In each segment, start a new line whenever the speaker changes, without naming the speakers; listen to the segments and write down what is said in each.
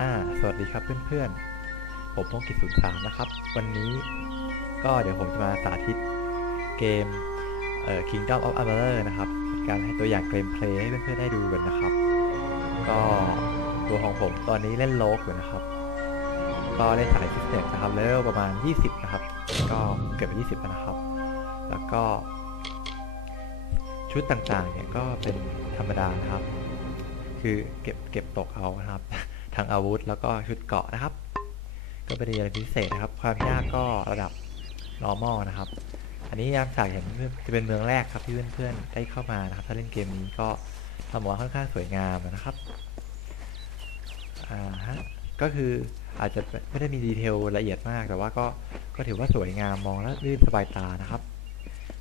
อ่าสวัสดีครับเพื่อนๆ ผมพงกิจศูนย์สามนะครับ วันนี้ก็เดี๋ยวผมจะมาสาธิตเกมเอ่อ Kingdom of Amalur นะครับ การให้ตัวอย่างเกมเพลย์ให้เพื่อนๆได้ดูกันนะครับ ก็ตัวของผมตอนนี้เล่นโลกอยู่นะครับ ก็เล่นสายฟิสเนสนะครับเลเวลประมาณ 20 นะครับ ก็เกือบ20แล้วนะครับ แล้วก็ ชุดต่างๆเนี่ยก็เป็นธรรมดานะครับ คือเก็บเก็บตกเอานะครับ ทางอาวุธ แล้วก็ชุดเกาะนะครับ ก็เป็นอะไรพิเศษนะครับ ความยากก็ระดับ normal นะครับ อันนี้ยามฉากเห็นจะเป็นเมืองแรกครับที่เพื่อนๆได้เข้ามานะครับ ถ้าเล่นเกมนี้ก็ทำออกมาค่อนข้างสวยงามนะครับอ่าฮะก็คืออาจจะไม่ได้มีดีเทลละเอียดมากแต่ว่าก็ก็ถือว่าสวยงามมองแล้วรื่นสบายตานะครับ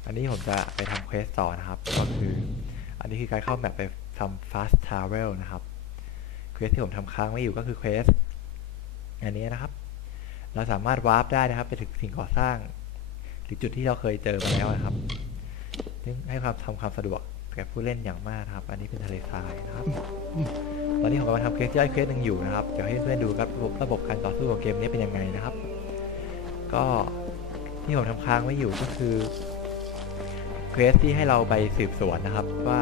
อันนี้ผมจะไปทำเควสต่อนะครับ ก็คือ อันนี้คือการเข้าแมปไปทำ fast travel นะครับ วสที่ผมทำค้างไว้อยู่ก็คือเควสอันนี้นะครับ เราสามารถวาร์ปได้นะครับ ไปถึงสิ่งก่อสร้าง หรือจุดที่เราเคยเจอมาแล้วนะครับซึ่งให้ความทำความสะดวกแก่ผู้เล่นอย่างมากครับ อันนี้เป็นทะเลทรายนะครับ ตอนนี้ผมกำลังทำเควสย่อยเควสหนึ่งอยู่นะครับ เดี๋ยวให้เพื่อนดูครับระบบระบบการต่อสู้ของเกมนี้เป็นยังไงนะครับ ก็ที่ผมทำค้างไว้อยู่ก็คือเควสที่ให้เราไปสืบสวนนะครับ ว่า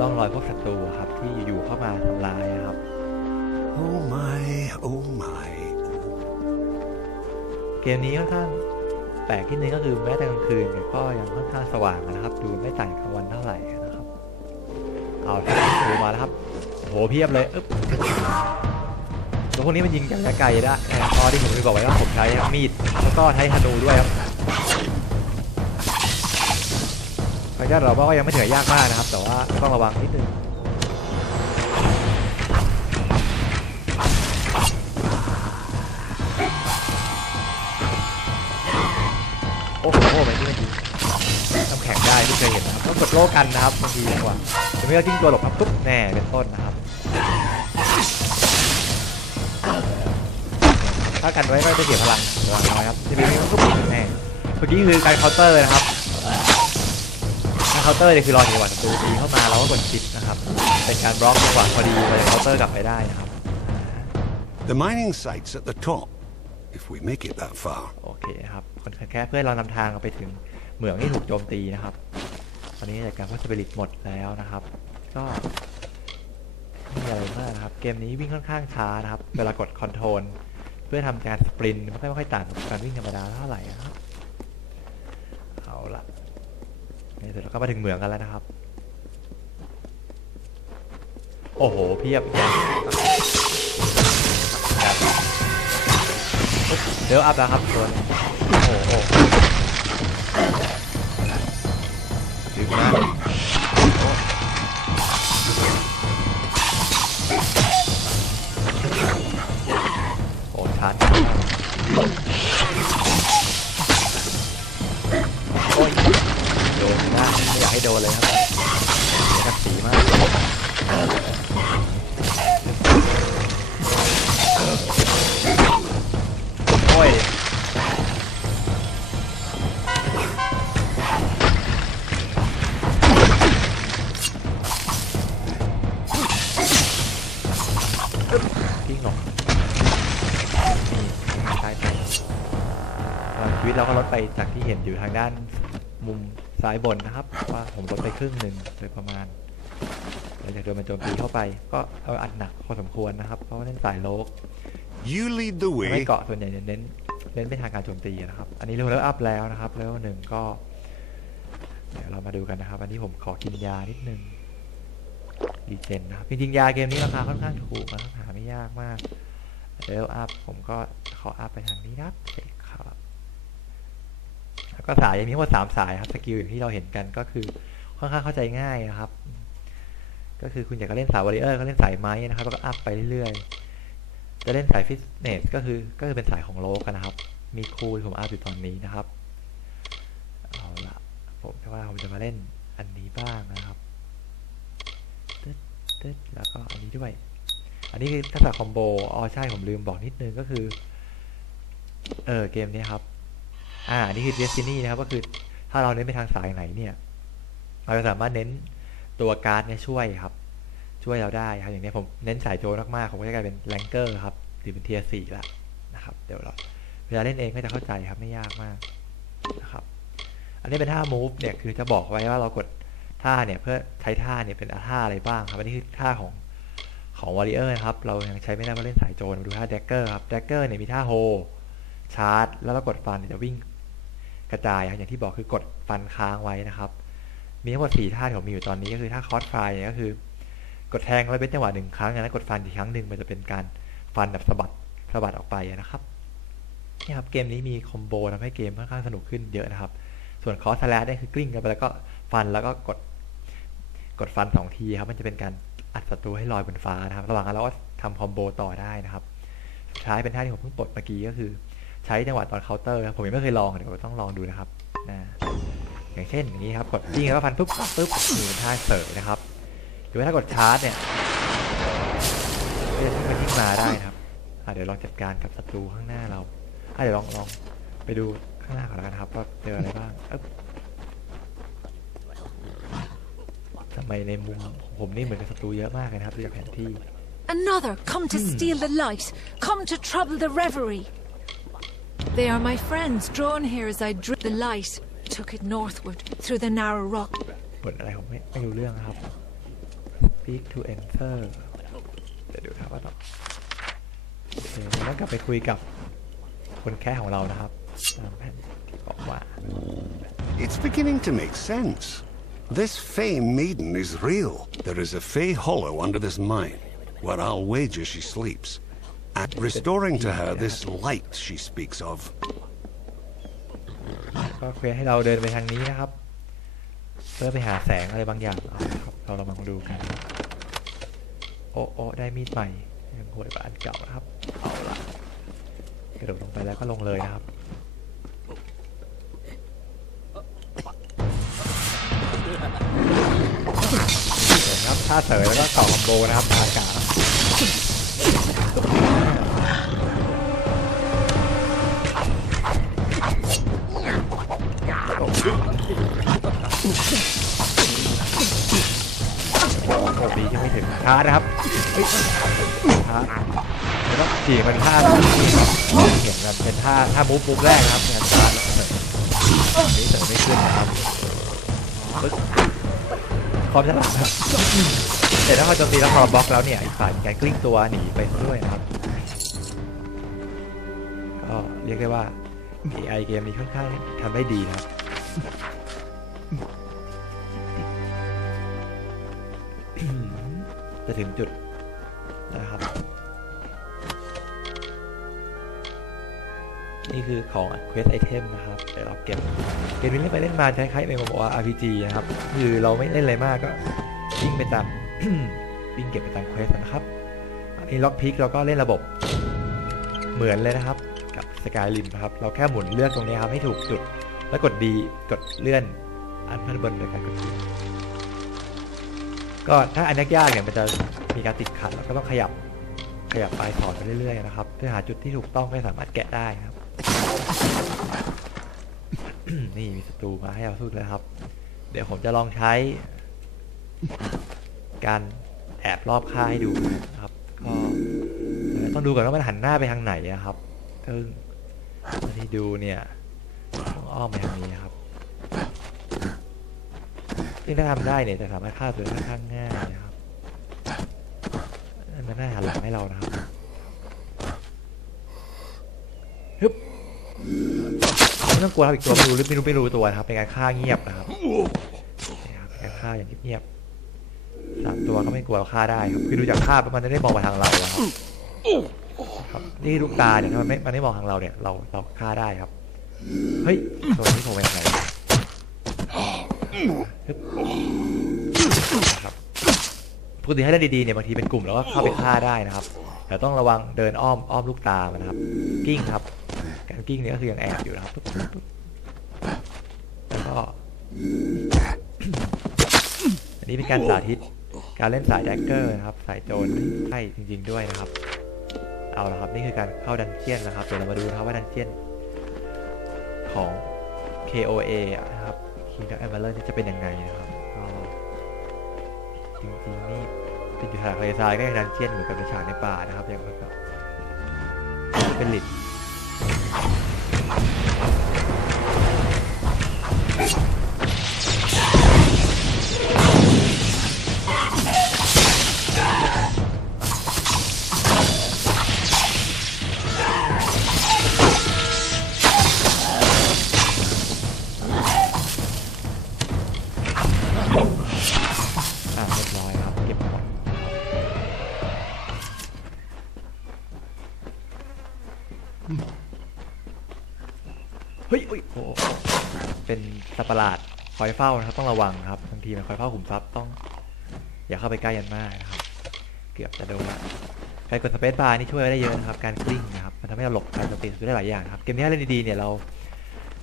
ร่องรอยพวกศัตรูครับที่อยู่ๆเข้ามาทำลายนะครับ
Oh my, oh my.
เกมนี้ค่อนข้างแปลกที่นึงก็คือแม้แต่กลางคืนเนี่ยก็ยังค่อนข้างสว่างนะครับ ดูไม่ต่างกลางวันเท่าไหร่นะครับ เอาละดูมาแล้วครับโหเพียบเลยอึ๊บตัวพวกนี้มันยิงจากระยะไกลได้นะครับตอที่ผมเคยบอกไว้ว่าผมใช้มีดแล้วก็ใช้ธนูด้วยครับพยาเราก็ยังไม่ถึงกับยากมากนะครับ แต่ว่าต้องระวังนิดนึง โอ้โหแบบนี้มันยิงน้ำแข็งได้ที่เคยเห็นนะครับต้องกดโล่กันนะครับบางทีกว่าจะไม่เอาจิ้งตัวหลบครับปุ๊บแน่เป็นต้นนะครับถ้ากันไว้ก็จะเสียพลังระวังน้อยครับจะมีมันปุ๊บแน่เมื่อกี้คือการเคาน์เตอร์นะครับการเคาน์เตอร์เนี่ยคือรอจังหวะศัตรูตีเข้ามาเราก็กดชิปนะครับเป็นการบล็อกจังหวะพอดีเราจะเคาน์เตอร์กลับไปได้นะครับ
The mining site's at the top, if we make it that far.
โอเคครับ คนแค่เพื่อเรานำทางไปถึงเหมืองที่ถูกโจมตีนะครับ ตอนนี้จากการพัสเปริตหมดแล้วนะครับ ก็ไม่มีอะไรมากนะครับ เกมนี้วิ่งค่อนข้างช้านะครับ เวลากดคอนโทรลเพื่อทำการสปรินต์ไม่ค่อยไม่ค่อยต่างกับการวิ่งธรรมดาเท่าไหร่นะครับ เอาละเสร็จแล้วก็มาถึงเหมืองกันแล้วนะครับ โอ้โหเพียบเดี๋ยวอัพแล้วครับตัวนี้โอ้โหโอ้โหดึงมาก ทิ้งหรอกนี่ใช่ใช่พลังชีวิตเราก็ลดไปจากที่เห็นอยู่ทางด้านมุมซ้ายบนนะครับ ว่าผมลดไปครึ่งหนึ่งโดยประมาณหลังจากโดนมันโจมตีเข้าไป ก็เอาอัดหนักพอสมควรนะครับ เพราะว่าเล่นสายโลก
You lead the
ไม่
way.
เกาะส่วนใหญ่เน้นเน้นไปทางการโจมตีนะครับ อันนี้เลเวลอัพแล้วนะครับเลเวลหนึ่งก็ เดี๋ยวเรามาดูกันนะครับ อันนี้ผมขอกินยานิดนึง ดีเจนนะครับจริงๆยาเกมนี้ราคาค่อนข้างถูกนะครับหาไม่ยากมากเลเวลอัพผมก็ขออัพไปทางนี้นะครับเสกครับแล้วก็สายอย่างนี้ว่าสามสายครับสกิลอย่างที่เราเห็นกันก็คือค่อนข้างเข้าใจง่ายนะครับ ก็คือคุณอยากจะเล่นสายวอริเออร์ก็เล่นสายไม้นะครับแล้วก็อัพไปเรื่อยๆ จะเล่นสายฟิตเนสก็คือก็คือเป็นสายของโลกันนะครับ มีคู่ผมอัพอยู่ตอนนี้นะครับเอาละผมว่าผมจะมาเล่นอันนี้บ้างนะครับ ตึ๊ดแล้วก็อันนี้ด้วย อันนี้คือทักษะคอมโบอ๋อใช่ผมลืมบอกนิดนึงก็คือ เออเกมนี้ครับ อ่าอันนี้คือ Destiny นะครับก็คือถ้าเราเน้นไปทางสายไหนเนี่ย เราจะสามารถเน้นตัวการ์ดเนี่ยช่วยครับ ช่วยเราได้ครับอย่างนี้ผมเน้นสายโจมากๆผมก็จะกลายเป็นแรงเกอร์ครับถือเป็นเทียร์สี่ละนะครับ เดี๋ยวเราเวลาเล่นเองก็จะเข้าใจครับไม่ยากมากนะครับ อันนี้เป็นท่า move เนี่ยคือจะบอกไว้ว่าเรากด ท่าเนี่ยเพื่อใช้ท่าเนี่ยเป็นท่าอะไรบ้างครับอันนี้คือท่าของของ warrior นะครับ เรายังใช้ไม่ได้เพราะเล่นสายโจรมาดูท่า dagger ครับ dagger เนี่ยมีท่า hold ชาร์จ แล้วเรากดฟันจะวิ่งกระจายอย่างที่บอกคือกดฟันค้างไว้นะครับ มีทั้งหมดสี่ท่าที่ผมมีอยู่ตอนนี้ก็คือท่า cross fire เนี่ยก็คือกดแทงแล้วเป็นจังหวะหนึ่งครั้งจากนั้นกดฟันอีกครั้งหนึ่งมันจะเป็นการฟันแบบสะบัดสะบัดออกไปนะครับนี่ครับเกมนี้มีคอมโบทำให้เกมค่อนข้างสนุกขึ้นเยอะนะครับ ส่วนคอสแลชเนี่ยคือกลิ้งกันไปแล้วก็ ฟันแล้วก็กดกดฟันสองทีครับมันจะเป็นการอัดศัตรูให้ลอยบนฟ้านะครับ ระหว่างนั้นเราก็ทำคอมโบต่อได้นะครับสุดท้ายเป็นท่าที่ผมเพิ่งปลดเมื่อกี้ก็คือ ใช้จังหวะตอนเคาน์เตอร์ครับผมยังไม่เคยลองเดี๋ยวต้องลองดูนะครับนะอย่างเช่นอย่างนี้ครับกดกิ้งแล้วก็ฟันปุ๊บปุ๊บนี่เป็นท่าเสยนะครับ หรือว่าถ้ากดชาร์จเนี่ยก็จะทิ้งไปทิ้งมาได้นะครับเดี๋ยวลองจัดการกับศัตรูข้างหน้าเราเดี๋ยวลองลองไปดูข้างหน้าก่อนแล้วกันครับว่าเจออะไรบ้าง ไมในมุมของผมนี่เหมือนกับศัตรูเยอะมากเลยนะครับดูจากแผนที่
Another come to steal the light, come to trouble the reverie. They are my friends drawn here as I drew the light, took it northward through the narrow rock.
บทอะไรผมไม่ไม่รู้เรื่องนะครับ speak to enter เดี๋ยวดูนะครับว่าต่อโอเคเราต้องกลับไปคุยกับคนแค่ของเรานะครับตามแผนที่บอกว่า
It's beginning to make sense. This Fey maiden is real. There is a Fey hollow under this mine, where I'll wager she sleeps. And restoring to her this light she speaks of.
ก็เควสให้เราเดินไปทางนี้นะครับ เพื่อไปหาแสงอะไรบางอย่างเอาละครับเราลองมาดูกันครับโอ้โอ้ได้มีดใหม่ยังห่วยกว่าอันเก่านะครับเอาละกระโดดลงไปแล้วก็ลงเลยนะครับ ครับท่าเสยแล้วก็ต่อคอมโบนะครับอากาศโชคดีที่ไม่ถึงชานะครับเฮ้าแล้วขี่มันท่าที่เห็นกันเป็นท่าท่ามูฟมูฟแรกนะครับงานชาร์จแล้วเสยอันนี้เสยไม่ขึ้นนะครับ ปึ๊กความฉลาดครับแต่ถ้าพอโจมตีแล้วพอบล็อกแล้วเนี่ยอีกฝ่ายมีการกลิ้งตัวหนีไปด้วยนะครับก็เรียกได้ว่า AI เกมนี้ค่อนข้างทำได้ดีนะครับจะถึงจุด นี่คือของ Quest Item นะครับเดี๋ยวเราเก็บเกมนี้เล่นไปเล่นมาคล้ายๆ MMORPG นะครับ คือเราไม่เล่นอะไรมากก็วิ่งไปตามวิ่งเก็บไปตามเควสนะครับ อันนี้ล็อกพิกเราก็เล่นระบบเหมือนเลยนะครับ กับสกายริมนะครับ เราแค่หมุนเลือกตรงนี้ครับให้ถูกจุด แล้วกดดีกดเลื่อน อันข้างบนโดยการกดดีก็ถ้าอันยากๆเนี่ยมันจะมีการติดขัดเราก็ต้องขยับขยับไปสอนไปเรื่อยๆนะครับ เพื่อหาจุดที่ถูกต้องไม่สามารถแกะได้ครับ นี่มีศัตรูมาให้เราสู้แล้วครับ เดี๋ยวผมจะลองใช้ การแอบรอบค่าให้ดูนะครับ ก็ต้องดูก่อนว่ามันหันหน้าไปทางไหนอะครับซึ่งตอที่ดูเนี่ยต้องอ้อมไปทางนี้ครับซึ่งถ้าทำได้เนี่ยจะสามารถฆ่าตัวได้ค่อนข้างง่ายนะครับมันน่าหันหลังให้เรานะครับ ไม่ต้องกลัวครับอีกตัวไม่รู้ไม่รู้ไม่รู้ตัวนะครับเป็นการฆ่าเงียบนะครับเป็นการฆ่าอย่างเงียบๆสามตัวก็ไม่กลัวฆ่าได้ครับคือดูจากภาพมันจะได้มองมาทางเราอะครับครับนี่ลูกตาเนี่ยมันไม่มันไม่มองทางเราเนี่ย เราเราฆ่าได้ครับเฮ้ยตัวนี้โผล่มาจากไหนครับ ปกติให้เล่นดีๆเนี่ยบางทีเป็นกลุ่มแล้วก็เข้าไปฆ่าได้นะครับ แต่ต้องระวังเดินอ้อมอ้อมลูกตามันนะครับ กิ้งครับ การกิ้งเนี่ยก็คือยังแอบอยู่นะครับแล้วก็อันนี้เป็นการสาธิตการเล่นสายแดกเกอร์นะครับ สายโจรใช่จริง ๆด้วยนะครับ เอาละครับนี่คือการเข้าดันเจียนนะครับเดี๋ยวเรามาดูนะครับว่าดันเจียนของ KOA นะครับ Kingdom Amalur นี่จะเป็นยังไงนะครับ จริงๆนี่เป็นอยู่ฉากทะเลทรายก็ยังดันเจียนเหมือนกับในฉากในป่านะครับอย่างแบบเป็นลิด เฝ้านะครับต้องระวังครับบางทีมันคอยเฝ้าขุมทรัพย์ต้อง อย่าเข้าไปใกล้ยันมากนะครับ เกือบจะโดนละการกดสเปซบาร์นี่ช่วยได้เยอะนะครับการกลิ้งนะครับมันทำให้เราหลบการโจมตีได้หลายอย่างครับเกมนี้เล่นดีๆเนี่ยเรา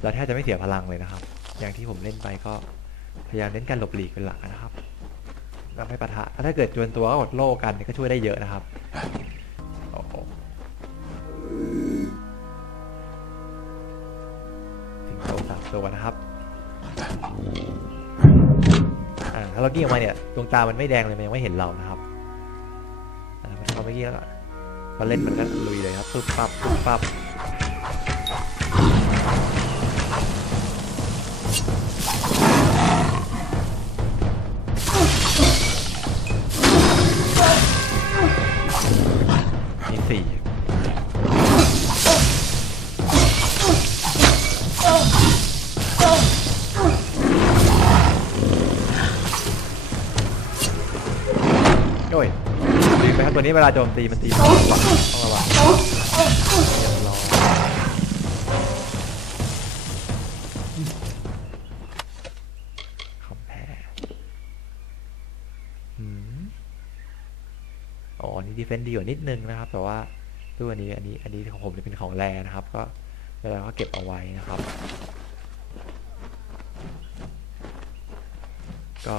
เราแทบจะไม่เสียพลังเลยนะครับ อย่างที่ผมเล่นไปก็พยายามเน้นการหลบหลีกเป็นหลักนะครับเราไม่ปะทะถ้าเกิดจวนตัวก็กดโล่กันก็ช่วยได้เยอะนะครับสิงโตสามตัวนะครับ ถ้าเรากิ้งออกมาเนี่ยดวงตามันไม่แดงเลยมันยังไม่เห็นเรานะครับอ่าพอเมื่อกี้แล้วก็เล่นมันก็ลุยเลยครับปึ๊บปั๊บปึ๊บปั๊บ นี้เวลาโจมตีมันตีฝั่งต้องระวังย่ารอคอมแพร์อืมอ๋อนี่ดีเฟนต์ดีกว่านิดนึงนะครับ แต่ว่าตัวอันนี้อันนี้อันนี้ของผมจะเป็นของแรนะครับ ก็เวลาก็เก็บเอาไว้นะครับ ก็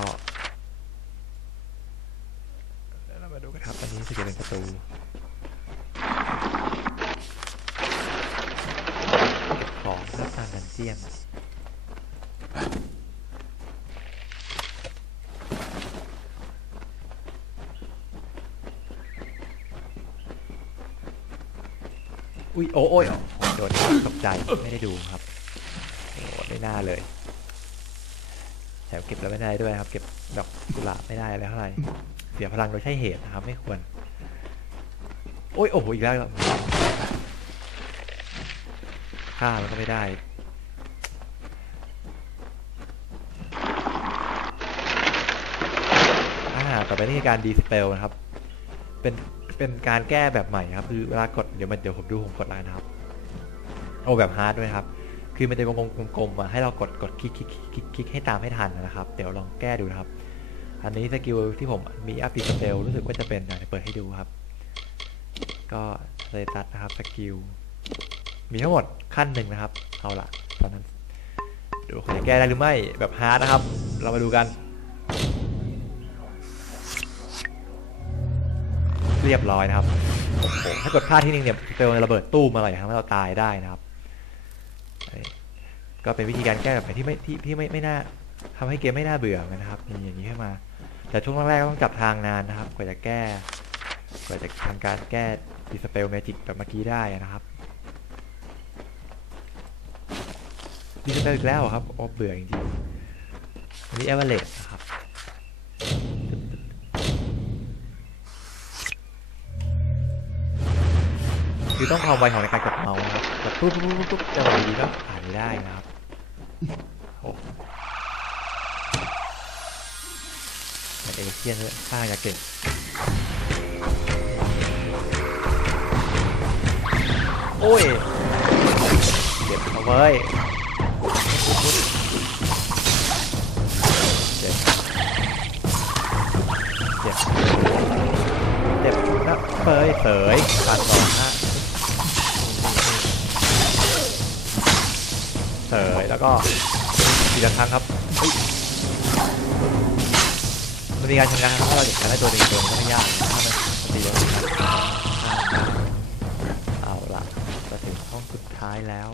เดี๋ยวเรามาดูกันค รับอันนี้จะเป็นประตูของเพื่อสร้างดันเจียนอุ้ยโอ้ยโอ้ยโดนตกใจไม่ได้ดูครับโอ้ไม่น่าเลยแถมเก็บแล้วไม่ได้ด้วยครับ เก็บดอกกุหลาบไม่ได้อะไรเท่าไหร่เสียพลังโดยใช่เหตุนะครับ ไม่ควร โอ้ยโอ้โหอีกแล้วครับฆ่ามันก็ไม่ได้อ่าต่อไปนี่คือการดีสเปลนะครับ เป็น เป็นการแก้แบบใหม่ครับ คือเวลากดเดี๋ยวมันเดี๋ยวผมดูผมกดแล้วนะครับโอ้แบบฮาร์ดด้วยครับ คือมันจะวงกลมๆอะให้เรากด กดคลิกคลิกคลิกคลิกให้ตามให้ทันนะครับ เดี๋ยวลองแก้ดูนะครับ อันนี้สกิลที่ผมมีอัพดิสเปลรู้สึกว่าจะเป็นเดี๋ยวเปิดให้ดูครับ ก็สเตตัสนะครับสกิลมีทั้งหมดขั้นหนึ่งนะครับ เอาละตอนนั้นดูเขาจะแก้ได้หรือไม่แบบฮาร์ดนะครับ เรามาดูกัน เรียบร้อยนะครับโอ้โหถ้ากดพลาดที่นึงเนี่ยเปลระเบิดตู้มมาเลยทำให้เราตายได้นะครับ ก็เป็นวิธีการแก้แบบที่ไม่ที่ที่ไม่ไม่น่าทำให้เกมไม่น่าเบื่อเนกันนะครับมีอย่างนี้ขึ้นมา แต่ช่วงแรกๆก็ต้องจับทางนานนะครับกว่าจะแก้กว่าจะทำการแก้ ดิสเปลเมจิกแบบเมื่อกี้ได้นะครับดิสเปลอีกแล้วครับโอ้เบื่อจริงๆอันนี้เอเวอเรสนะครับคือต้องความไวของในการกดเมาส์นะครับกดปุ๊บปุ๊บปุ๊บปุ๊บจะไวดีก็ผ่านได้นะครับโอ้เหมือเอเชียนเลยสร้างจะเก่ง อ้ยเก็บเอาไว้เจ็บเจ็บเจ็บนะเปยเสยขาดสองฮะเสยแล้วก็ทีละครั้งครับมันมีการชนะถ้าเราอยากชนะตัวหนึ่งตัวมันก็ไม่ยากถ้ามันตีแล้ว แล้ว